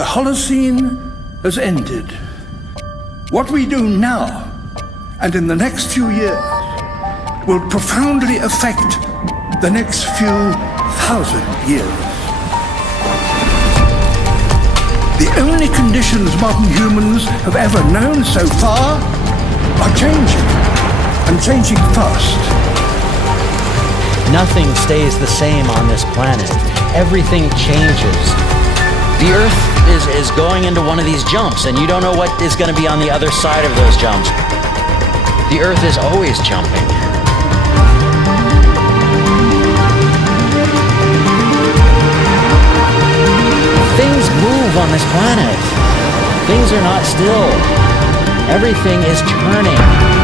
The Holocene has ended. What we do now and in the next few years will profoundly affect the next few thousand years. The only conditions modern humans have ever known so far are changing, and changing fast. Nothing stays the same on this planet. Everything changes. The Earth is going into one of these jumps, and you don't know what is going to be on the other side of those jumps. The Earth is always jumping. Things move on this planet. Things are not still. Everything is turning.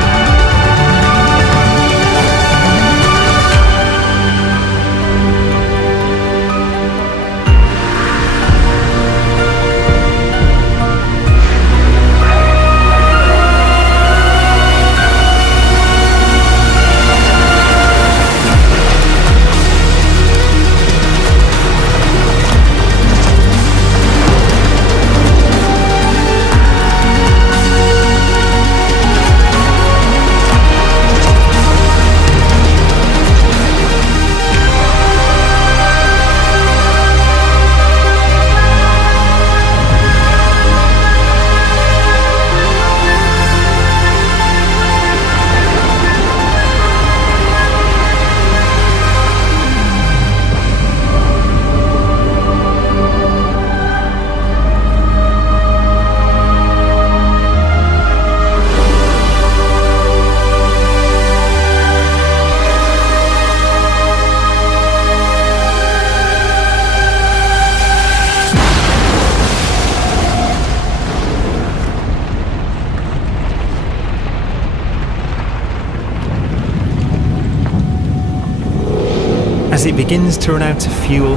As it begins to run out of fuel,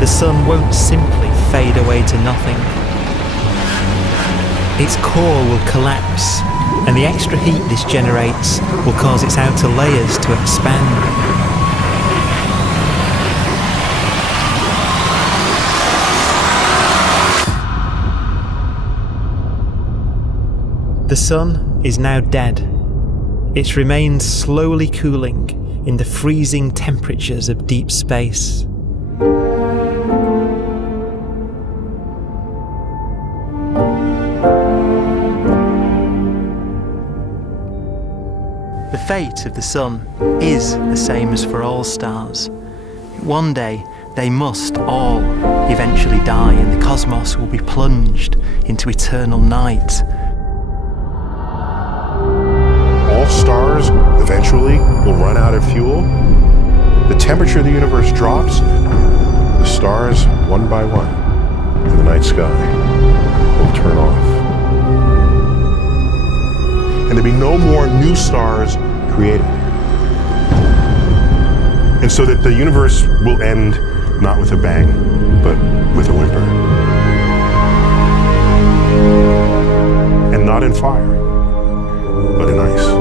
the sun won't simply fade away to nothing. Its core will collapse, and the extra heat this generates will cause its outer layers to expand. The sun is now dead. Its remains slowly cooling in the freezing temperatures of deep space. The fate of the sun is the same as for all stars. One day they must all eventually die, and the cosmos will be plunged into eternal night. All stars eventually will run out of fuel. The temperature of the universe drops. The stars, one by one, in the night sky, will turn off. And there'll be no more new stars created. And so that the universe will end not with a bang, but with a whimper. And not in fire, but in ice.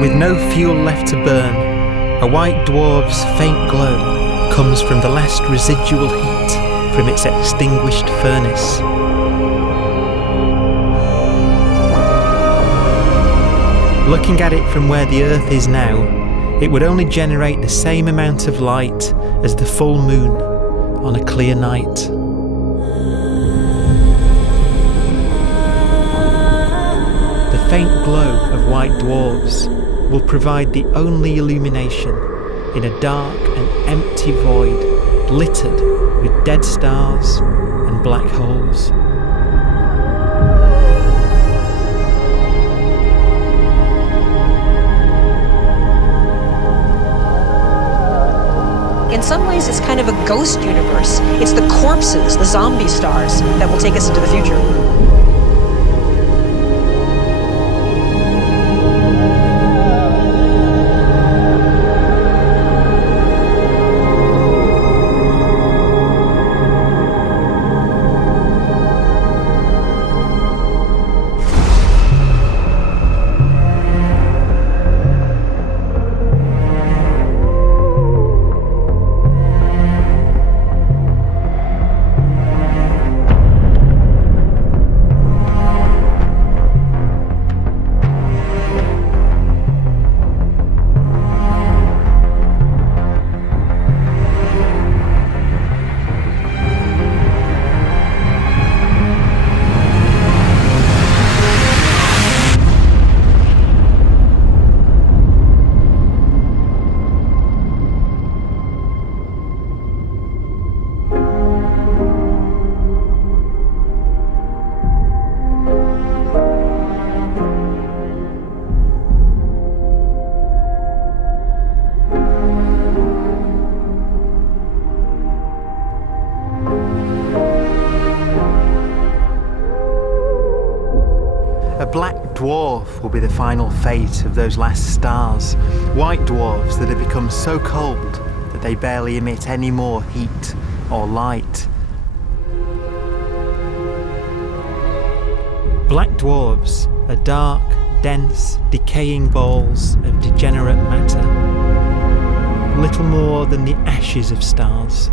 With no fuel left to burn, a white dwarf's faint glow comes from the last residual heat from its extinguished furnace. Looking at it from where the Earth is now, it would only generate the same amount of light as the full moon on a clear night. The faint glow of white dwarfs will provide the only illumination in a dark and empty void littered with dead stars and black holes. some ways, it's kind of a ghost universe. It's the corpses, the zombie stars, that will take us into the future. A black dwarf will be the final fate of those last stars. White dwarfs that have become so cold that they barely emit any more heat or light. Black dwarfs are dark, dense, decaying balls of degenerate matter, little more than the ashes of stars.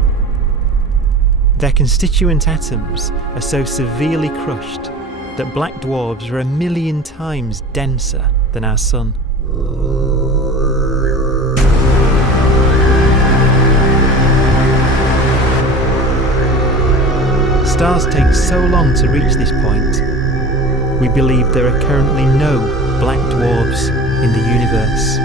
Their constituent atoms are so severely crushed that black dwarfs are 1,000,000 times denser than our sun. Stars take so long to reach this point, we believe there are currently no black dwarfs in the universe.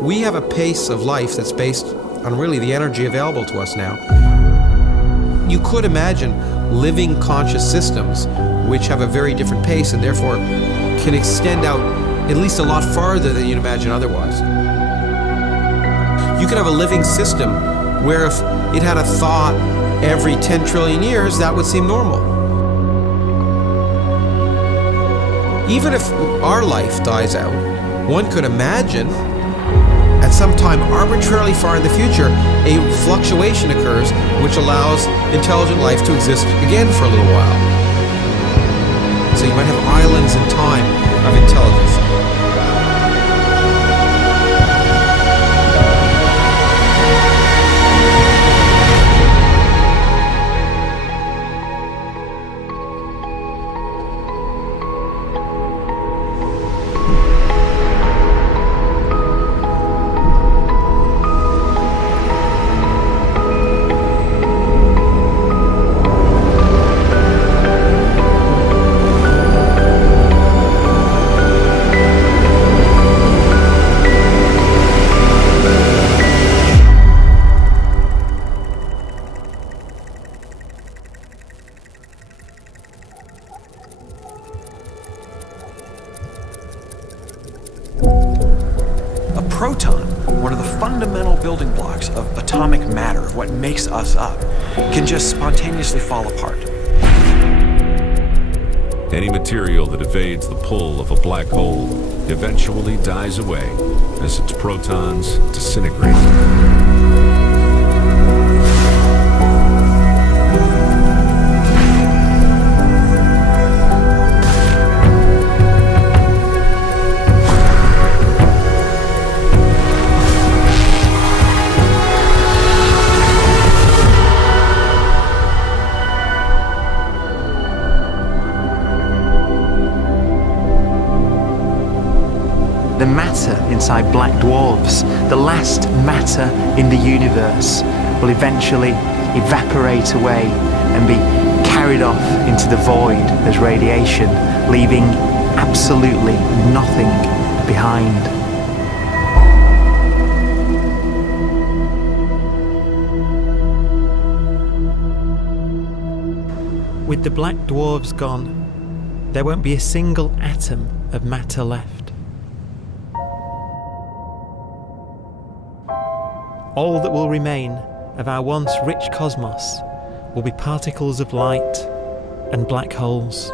We have a pace of life that's based on really the energy available to us now. You could imagine living conscious systems which have a very different pace and therefore can extend out at least a lot farther than you'd imagine otherwise. You could have a living system where if it had a thought every 10 trillion years, that would seem normal. Even if our life dies out, one could imagine at some time arbitrarily far in the future, a fluctuation occurs which allows intelligent life to exist again for a little while. So you might have islands in time of intelligence. Proton, one of the fundamental building blocks of atomic matter, of what makes us up, can just spontaneously fall apart. Any material that evades the pull of a black hole eventually dies away as its protons disintegrate. The matter inside black dwarfs, the last matter in the universe, will eventually evaporate away and be carried off into the void as radiation, leaving absolutely nothing behind. With the black dwarfs gone, there won't be a single atom of matter left. All that will remain of our once rich cosmos will be particles of light and black holes.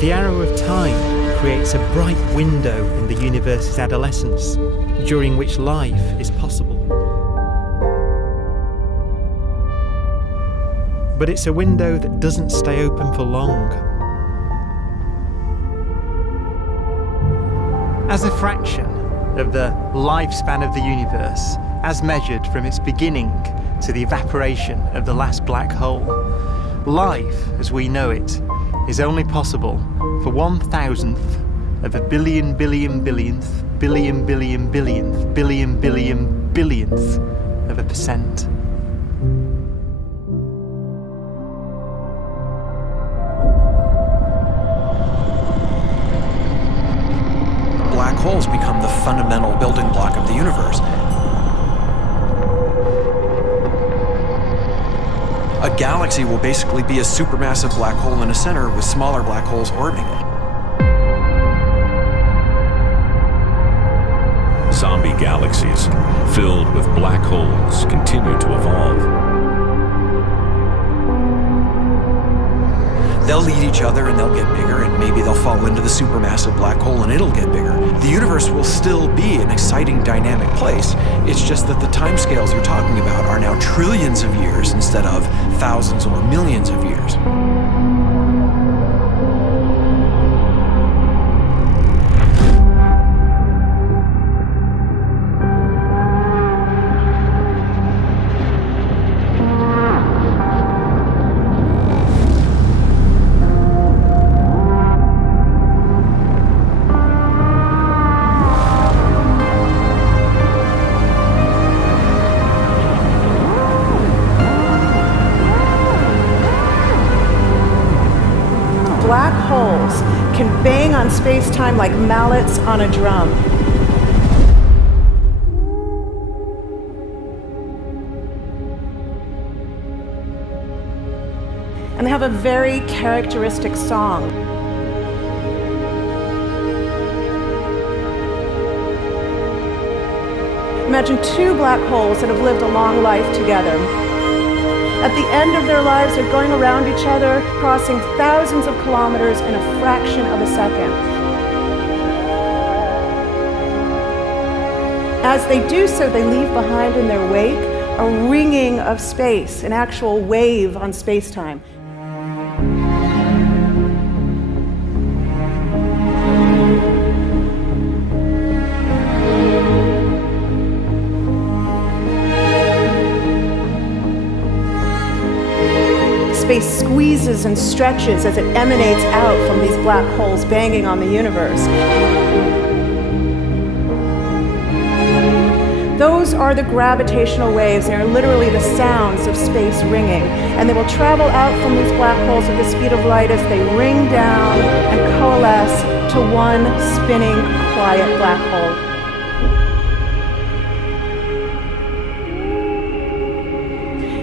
The arrow of time creates a bright window in the universe's adolescence, during which life is possible. But it's a window that doesn't stay open for long. As a fraction of the lifespan of the universe, as measured from its beginning to the evaporation of the last black hole, life, as we know it, is only possible for 1,000th of a billion billion billionth billion billion billionth billion billion billionth of a percent. Black holes become the fundamental building block of the universe. A galaxy will basically be a supermassive black hole in a center with smaller black holes orbiting it. Zombie galaxies filled with black holes continue to evolve. They'll eat each other and they'll get bigger, and maybe they'll fall into the supermassive black hole and it'll get bigger. The universe will still be an exciting, dynamic place. It's just that the timescales you're talking about are now trillions of years instead of thousands or millions of years. Black holes can bang on space-time like mallets on a drum. And they have a very characteristic song. Imagine two black holes that have lived a long life together. At the end of their lives, they're going around each other, crossing thousands of kilometers in a fraction of a second. As they do so, they leave behind in their wake a ringing of space, an actual wave on space-time. space squeezes and stretches as it emanates out from these black holes banging on the universe. Those are the gravitational waves. They are literally the sounds of space ringing. And they will travel out from these black holes at the speed of light as they ring down and coalesce to one spinning, quiet black hole.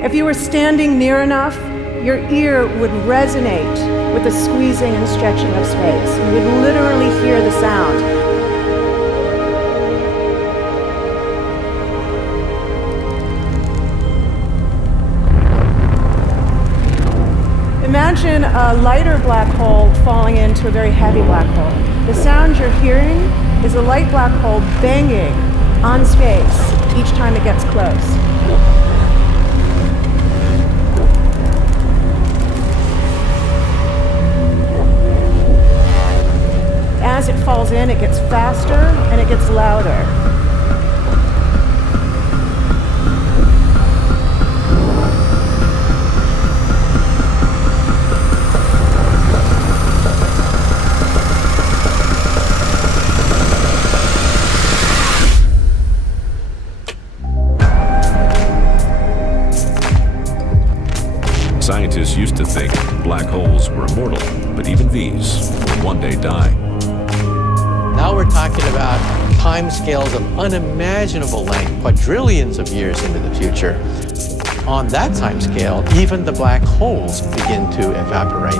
If you were standing near enough, your ear would resonate with the squeezing and stretching of space. You would literally hear the sound. Imagine a lighter black hole falling into a very heavy black hole. The sound you're hearing is a light black hole banging on space each time it gets close. As it falls in, it gets faster and it gets louder. Scientists used to think black holes were immortal, but even these will one day die. Now we're talking about timescales of unimaginable length, quadrillions of years into the future. On that timescale, even the black holes begin to evaporate.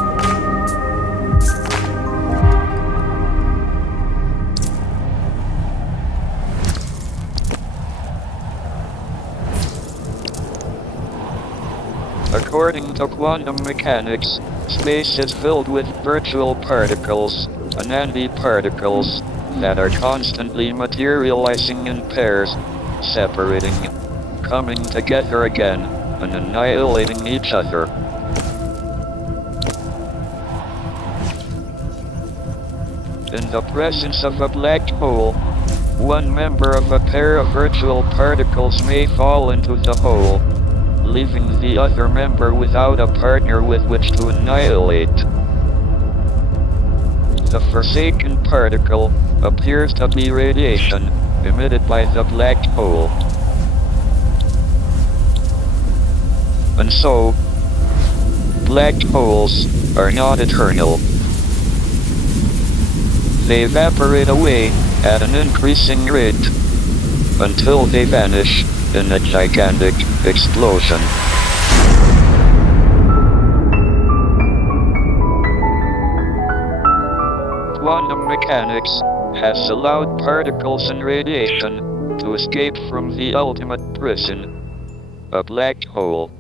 According to quantum mechanics, space is filled with virtual particles, antiparticles, that are constantly materializing in pairs, separating, coming together again, and annihilating each other. In the presence of a black hole, one member of a pair of virtual particles may fall into the hole, leaving the other member without a partner with which to annihilate. The forsaken particle appears to be radiation emitted by the black hole. And so, black holes are not eternal. They evaporate away at an increasing rate until they vanish in a gigantic explosion. Quantum mechanics has allowed particles and radiation to escape from the ultimate prison, a black hole.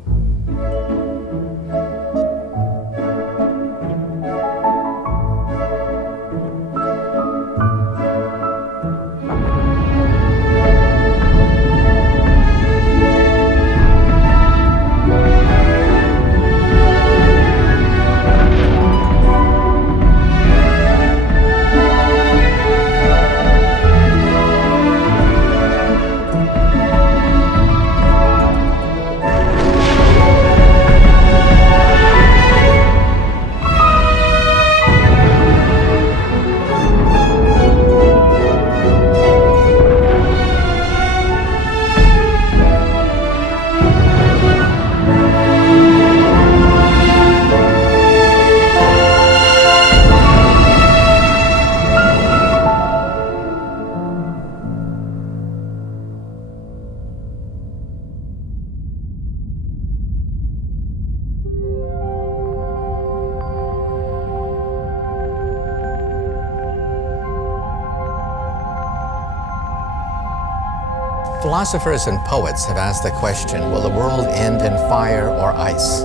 Philosophers and poets have asked the question, will the world end in fire or ice?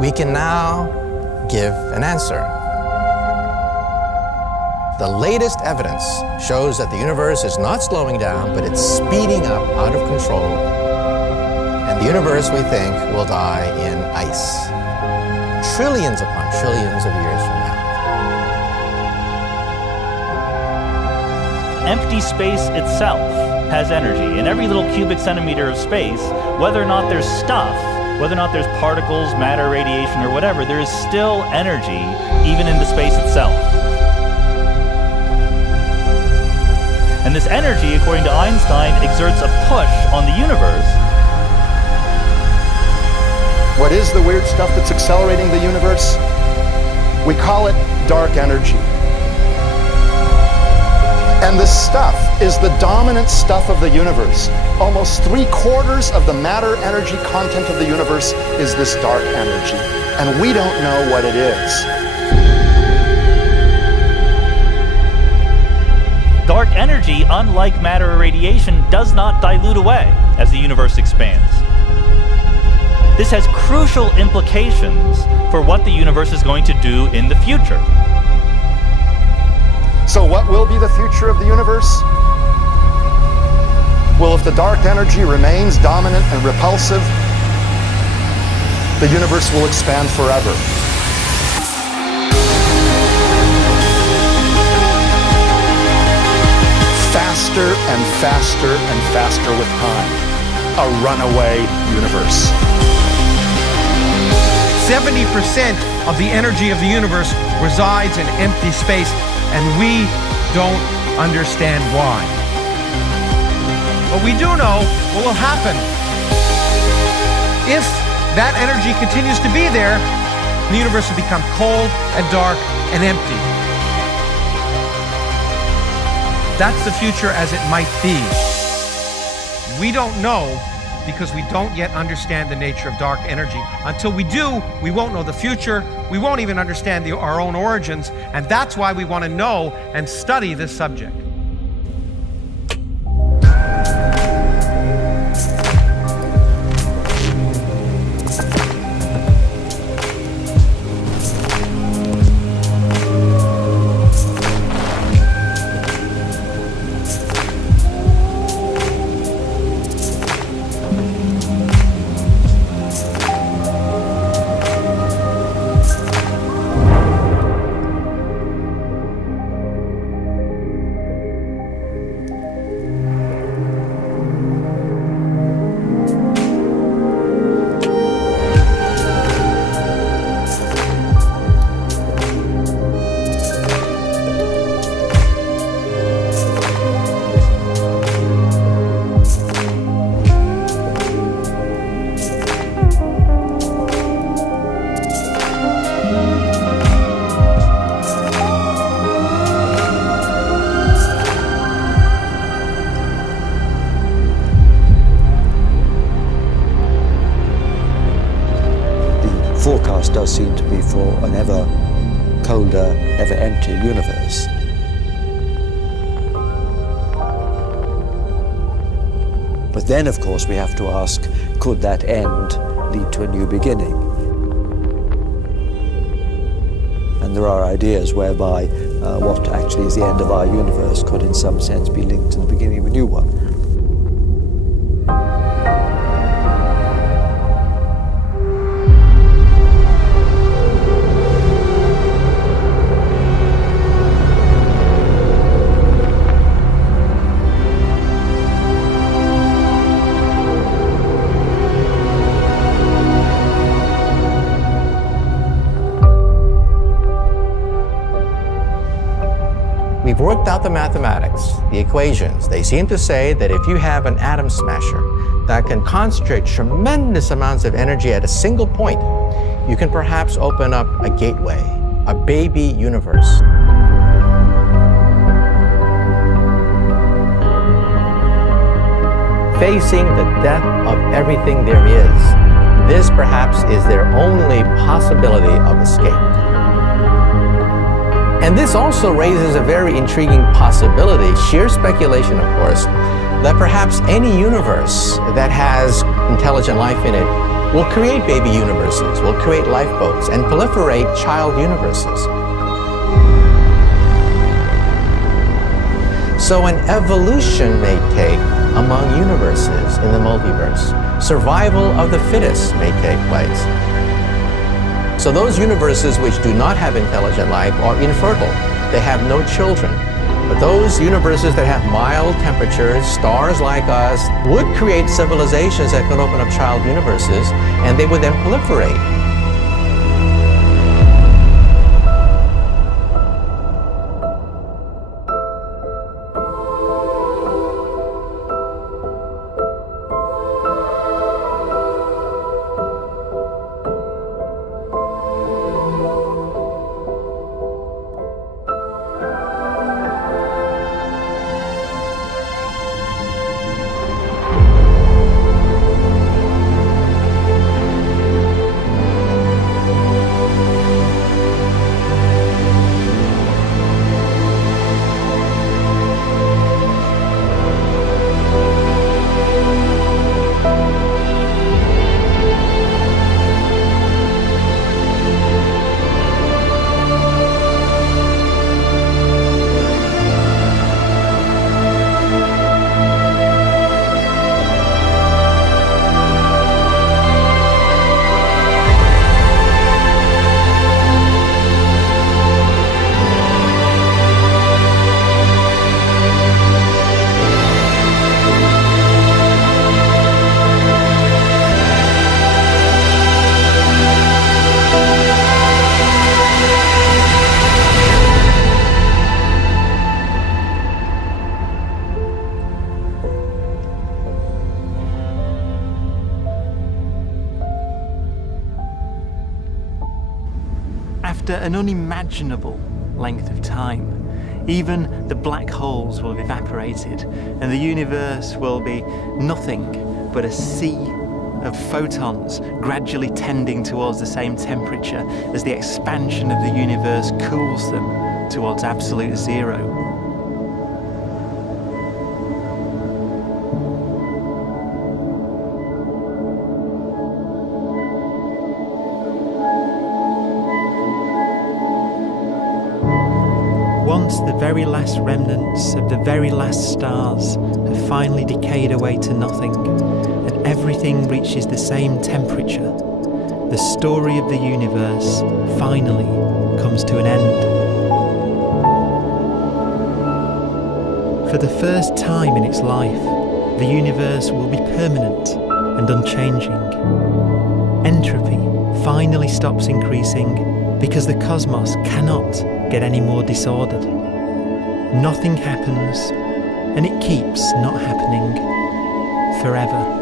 We can now give an answer. The latest evidence shows that the universe is not slowing down, but it's speeding up out of control. And the universe, we think, will die in ice. Trillions upon trillions of years from now. Empty space itself has energy. In every little cubic centimeter of space, whether or not there's stuff whether or not there's particles, matter, radiation, or whatever, there is still energy, even in the space itself. And this energy, according to Einstein, exerts a push on the universe. What is the weird stuff that's accelerating the universe? We call it dark energy. And this stuff is the dominant stuff of the universe. Almost 3/4 of the matter energy content of the universe is this dark energy. And we don't know what it is. Dark energy, unlike matter or radiation, does not dilute away as the universe expands. This has crucial implications for what the universe is going to do in the future. So what will be the future of the universe? Well, if the dark energy remains dominant and repulsive, the universe will expand forever. Faster and faster and faster with time. A runaway universe. 70% of the energy of the universe resides in empty space, and we don't understand why. But we do know what will happen. If that energy continues to be there, the universe will become cold and dark and empty. That's the future as it might be. We don't know because we don't yet understand the nature of dark energy. Until we do, we won't know the future. We won't even understand our own origins, and that's why we want to know and study this subject. Forecast does seem to be for an ever colder, ever emptier universe. But then, of course, we have to ask, could that end lead to a new beginning? And there are ideas whereby what actually is the end of our universe could in some sense be linked to the beginning of a new one. We've worked out the mathematics, the equations. They seem to say that if you have an atom smasher that can concentrate tremendous amounts of energy at a single point, you can perhaps open up a gateway, a baby universe. Facing the death of everything there is, this perhaps is their only possibility of escape. And this also raises a very intriguing possibility, sheer speculation of course, that perhaps any universe that has intelligent life in it will create baby universes, will create lifeboats, and proliferate child universes. So an evolution may take among universes in the multiverse. Survival of the fittest may take place. So those universes which do not have intelligent life are infertile. They have no children. But those universes that have mild temperatures, stars like us, would create civilizations that could open up child universes, and they would then proliferate. After an unimaginable length of time, even the black holes will have evaporated, and the universe will be nothing but a sea of photons gradually tending towards the same temperature as the expansion of the universe cools them towards absolute zero. Once the very last remnants of the very last stars have finally decayed away to nothing, and everything reaches the same temperature, the story of the universe finally comes to an end. For the first time in its life, the universe will be permanent and unchanging. Entropy finally stops increasing because the cosmos cannot get any more disordered. Nothing happens, and it keeps not happening forever.